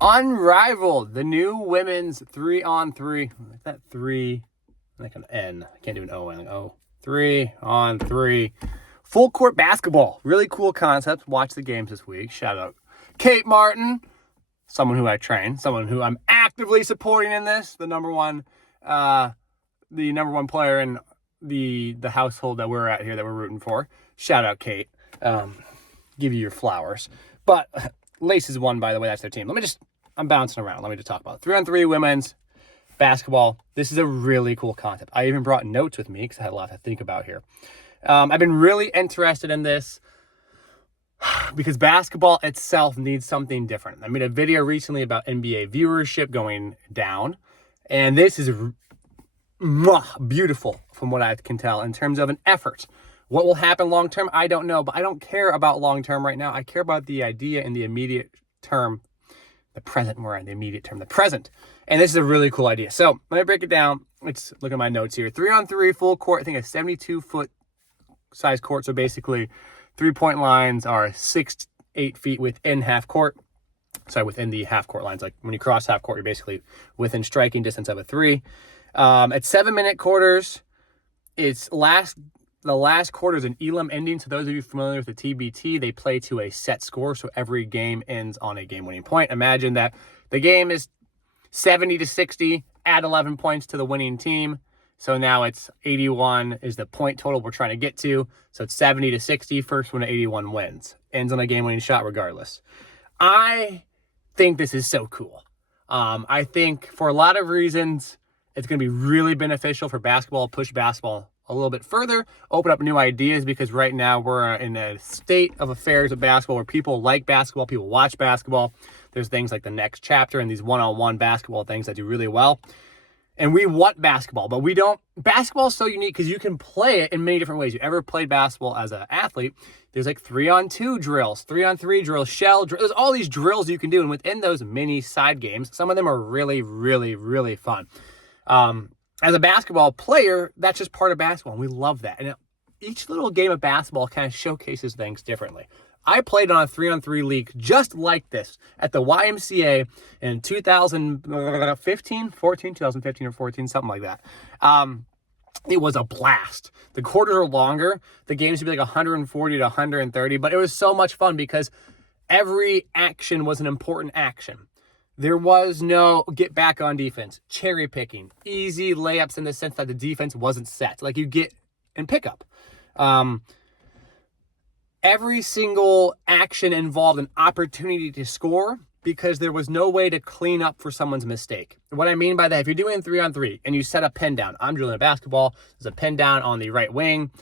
Unrivaled, the new women's 3-on-3. Like that three, like an N. I can't do an O. Like, oh, 3-on-3. Full court basketball. Really cool concept. Watch the games this week. Shout out Kate Martin, someone who I train, someone who I'm actively supporting in this. The number one player in the household that we're at here that we're rooting for. Shout out Kate. Give you your flowers. But Laces won, by the way. That's their team. I'm bouncing around. Let me just talk about it. 3-on-3 women's basketball. This is a really cool concept. I even brought notes with me because I had a lot to think about here. I've been really interested in this because basketball itself needs something different. I made a video recently about NBA viewership going down, and this is beautiful from what I can tell in terms of an effort. What will happen long term, I don't know, but I don't care about long term right now. I care about the idea in the immediate term, the present. We're in the immediate term, the present. And this is a really cool idea. So let me break it down. Let's look at my notes here. 3-on-3 full court. I think a 72-foot size court. So basically 3-point lines are 6-8 feet within half court. Sorry, within the half court lines. Like when you cross half court, you're basically within striking distance of a three. At 7-minute quarters, the last quarter is an Elam ending. So those of you familiar with the TBT, they play to a set score. So every game ends on a game-winning point. Imagine that the game is 70-60, add 11 points to the winning team. So now it's 81 is the point total we're trying to get to. So it's 70-60. First one to 81 wins. Ends on a game-winning shot regardless. I think this is so cool. I think for a lot of reasons, it's going to be really beneficial for basketball, push basketball a little bit further, open up new ideas, because right now we're in a state of affairs of basketball where people like basketball, people watch basketball. There's things like the Next Chapter and these one-on-one basketball things that do really well. And we want basketball, but we don't. Basketball is so unique because you can play it in many different ways. You ever played basketball as an athlete, there's like 3-on-2 drills, 3-on-3 drills, shell drills. There's all these drills you can do. And within those mini side games, some of them are really, really, really fun. As a basketball player, that's just part of basketball, and we love that. And each little game of basketball kind of showcases things differently. I played on a 3-on-3 league just like this at the YMCA in 2015 or 14, something like that. It was a blast. The quarters are longer. The games would be like 140 to 130, but it was so much fun because every action was an important action. There was no get back on defense, cherry picking, easy layups in the sense that the defense wasn't set, like you get in pickup. Every single action involved an opportunity to score because there was no way to clean up for someone's mistake. What I mean by that, if you're doing 3-on-3 and you set a pin down, I'm drilling a basketball, there's a pin down on the right wing,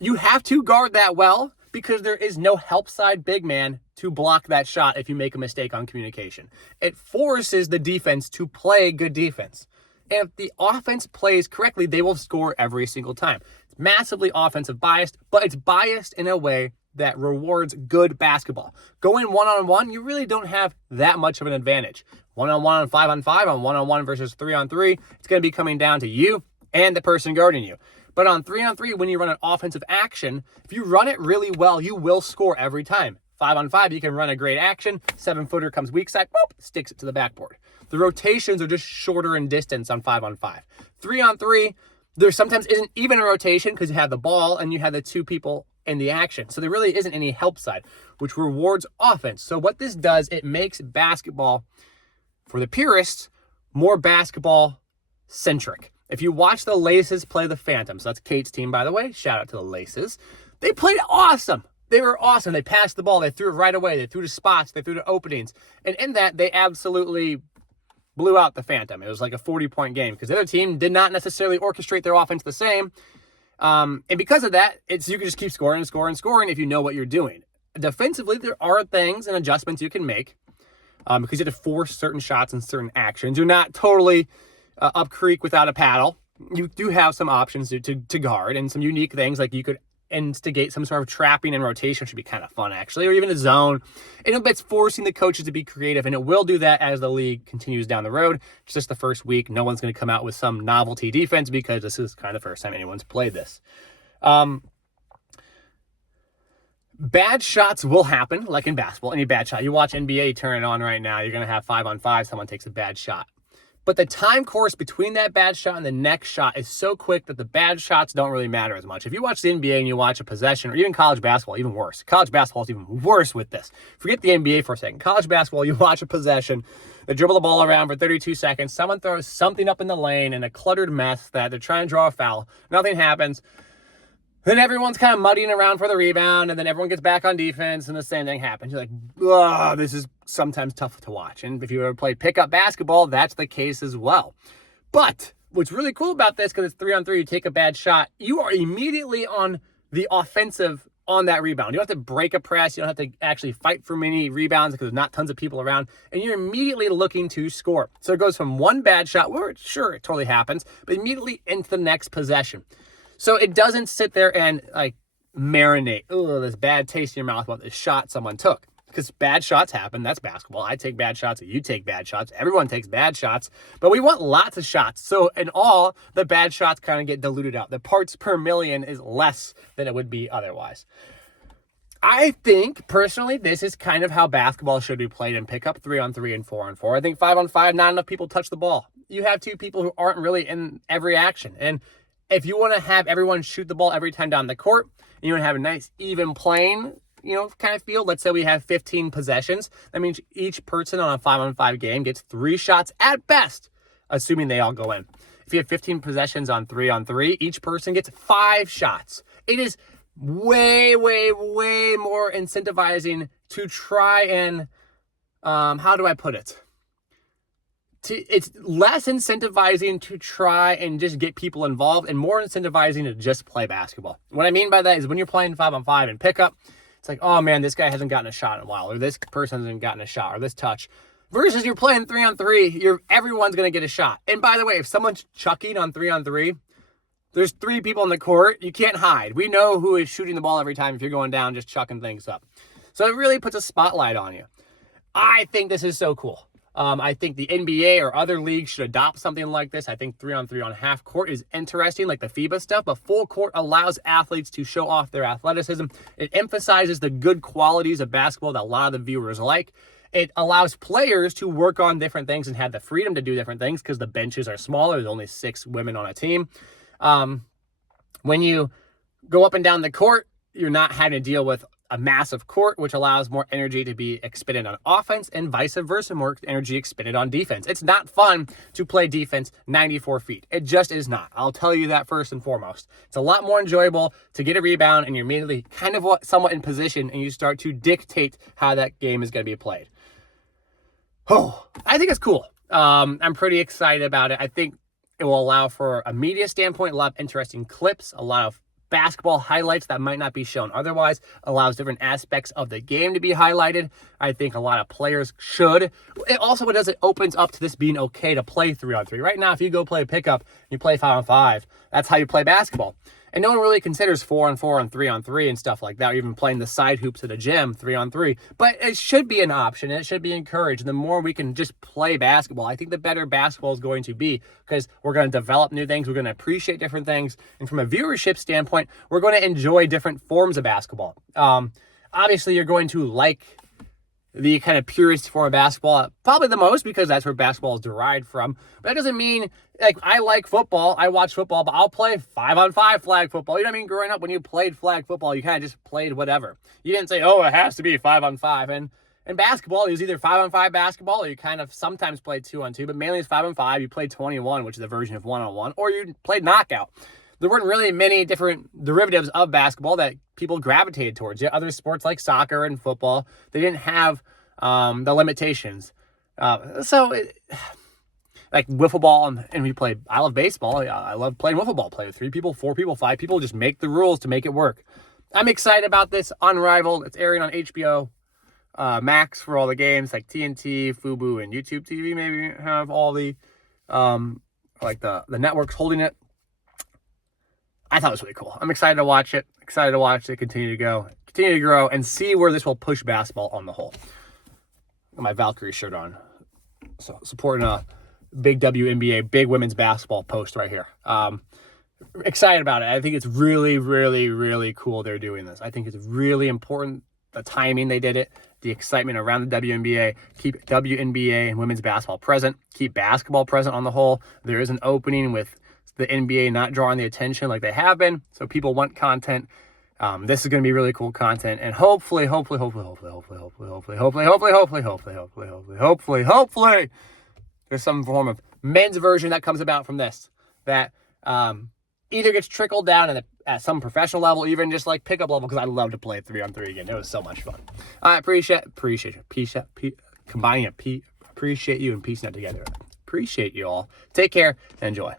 you have to guard that well because there is no help side big man to block that shot if you make a mistake on communication. It forces the defense to play good defense. And if the offense plays correctly, they will score every single time. It's massively offensive biased, but it's biased in a way that rewards good basketball. Going one-on-one, you really don't have that much of an advantage. One-on-one on 5-on-5, on one-on-one versus 3-on-3, it's going to be coming down to you and the person guarding you. But on 3-on-3, when you run an offensive action, if you run it really well, you will score every time. 5-on-5, you can run a great action. 7-footer comes weak side, boop, sticks it to the backboard. The rotations are just shorter in distance on 5-on-5. 3-on-3, there sometimes isn't even a rotation because you have the ball and you have the two people in the action. So there really isn't any help side, which rewards offense. So what this does, it makes basketball, for the purists, more basketball-centric. If you watch the Laces play the Phantoms, that's Kate's team, by the way. Shout out to the Laces. They played awesome. They were awesome. They passed the ball. They threw it right away. They threw to spots. They threw to openings. And in that, they absolutely blew out the Phantom. It was like a 40-point game because the other team did not necessarily orchestrate their offense the same. And because of that, you can just keep scoring and scoring and scoring if you know what you're doing. Defensively, there are things and adjustments you can make because you have to force certain shots and certain actions. You're not totally up creek without a paddle. You do have some options to guard and some unique things, like you could instigate some sort of trapping and rotation, which would be kind of fun actually, or even a zone. And it's forcing the coaches to be creative, and it will do that as the league continues down the road. It's just the first week. No one's going to come out with some novelty defense because this is kind of the first time anyone's played this. Bad shots will happen, like in basketball, any bad shot. You watch NBA turn it on right now, you're going to have 5-on-5, someone takes a bad shot. But the time course between that bad shot and the next shot is so quick that the bad shots don't really matter as much. If you watch the NBA and you watch a possession, or even college basketball, even worse. College basketball is even worse with this. Forget the NBA for a second. College basketball, you watch a possession, they dribble the ball around for 32 seconds, someone throws something up in the lane in a cluttered mess that they're trying to draw a foul, nothing happens. Then everyone's kind of muddying around for the rebound, and then everyone gets back on defense, and the same thing happens. You're like, ugh, this is sometimes tough to watch. And if you ever play pickup basketball, that's the case as well. But what's really cool about this, because it's 3-on-3, you take a bad shot, you are immediately on the offensive on that rebound. You don't have to break a press. You don't have to actually fight for many rebounds because there's not tons of people around, and you're immediately looking to score. So it goes from one bad shot, where sure, it totally happens, but immediately into the next possession. So it doesn't sit there and like marinate, this bad taste in your mouth about this shot someone took. Because bad shots happen. That's basketball. I take bad shots. You take bad shots. Everyone takes bad shots. But we want lots of shots. So in all, the bad shots kind of get diluted out. The parts per million is less than it would be otherwise. I think, personally, this is kind of how basketball should be played in pickup, 3-on-3 and 4-on-4. I think 5-on-5, not enough people touch the ball. You have two people who aren't really in every action. And if you want to have everyone shoot the ball every time down the court, and you want to have a nice even playing, kind of field, let's say we have 15 possessions, that means each person on a 5-on-5 game gets 3 shots at best, assuming they all go in. If you have 15 possessions on 3-on-3, each person gets 5 shots. It is way, way, way more incentivizing to try and, how do I put it? It's less incentivizing to try and just get people involved and more incentivizing to just play basketball. What I mean by that is when you're playing 5-on-5 and pickup, it's like, oh man, this guy hasn't gotten a shot in a while, or this person hasn't gotten a shot, or this touch. Versus you're playing 3-on-3, everyone's going to get a shot. And by the way, if someone's chucking on 3-on-3, there's 3 people in the court. You can't hide. We know who is shooting the ball every time if you're going down, just chucking things up. So it really puts a spotlight on you. I think this is so cool. I think the NBA or other leagues should adopt something like this. I think 3-on-3 on half court is interesting, like the FIBA stuff, but full court allows athletes to show off their athleticism. It emphasizes the good qualities of basketball that a lot of the viewers like. It allows players to work on different things and have the freedom to do different things because the benches are smaller. There's only 6 women on a team. When you go up and down the court, you're not having to deal with a massive court, which allows more energy to be expended on offense and vice versa, more energy expended on defense. It's not fun to play defense 94 feet. It just is not. I'll tell you that first and foremost. It's a lot more enjoyable to get a rebound and you're immediately kind of somewhat in position and you start to dictate how that game is going to be played. Oh, I think it's cool. I'm pretty excited about it. I think it will allow for a media standpoint, a lot of interesting clips, a lot of basketball highlights that might not be shown otherwise, allows different aspects of the game to be highlighted. I think a lot of players should. It also, what does, it opens up to this being okay to play 3-on-3. Right now, if you go play pickup, you play 5-on-5, that's how you play basketball. And no one really considers 4-on-4 and 3-on-3 and stuff like that, or even playing the side hoops at a gym, 3-on-3. But it should be an option. It should be encouraged. And the more we can just play basketball, I think the better basketball is going to be because we're going to develop new things. We're going to appreciate different things. And from a viewership standpoint, we're going to enjoy different forms of basketball. Obviously, you're going to like the kind of purest form of basketball probably the most because that's where basketball is derived from. But that doesn't mean, like, I like football, I watch football, but I'll play 5-on-5 flag football. You know what I mean? Growing up, when you played flag football, you kind of just played whatever. You didn't say, oh, it has to be 5-on-5. And in basketball, it was either 5-on-5 basketball or you kind of sometimes played 2-on-2, but mainly it's 5-on-5. You played 21, which is a version of 1-on-1, or you played knockout. There weren't really many different derivatives of basketball that people gravitated towards. Yet other sports like soccer and football, they didn't have the limitations. Like wiffle ball, and we played. I love baseball. I love playing wiffle ball. Play with 3 people, 4 people, 5 people. Just make the rules to make it work. I'm excited about this. Unrivaled. It's airing on HBO Max for all the games, like TNT, Fubo, and YouTube TV. Maybe have all the the networks holding it. I thought it was really cool. I'm excited to watch it. Excited to watch it continue to grow, and see where this will push basketball on the whole. Got my Valkyrie shirt on, so supporting a big WNBA, big women's basketball post right here. excited about it. I think it's really, really, really cool they're doing this. I think it's really important, the timing they did it, the excitement around the WNBA. Keep WNBA and women's basketball present. Keep basketball present on the whole. There is an opening with the NBA not drawing the attention like they have been, so people want content. This is going to be really cool content, and hopefully, there's some form of men's version that comes about from this that either gets trickled down at some professional level, even just like pickup level, because I love to play 3-on-3 again. It was so much fun. I appreciate you. Combining appreciate you and piecing it together. Appreciate you all. Take care and enjoy.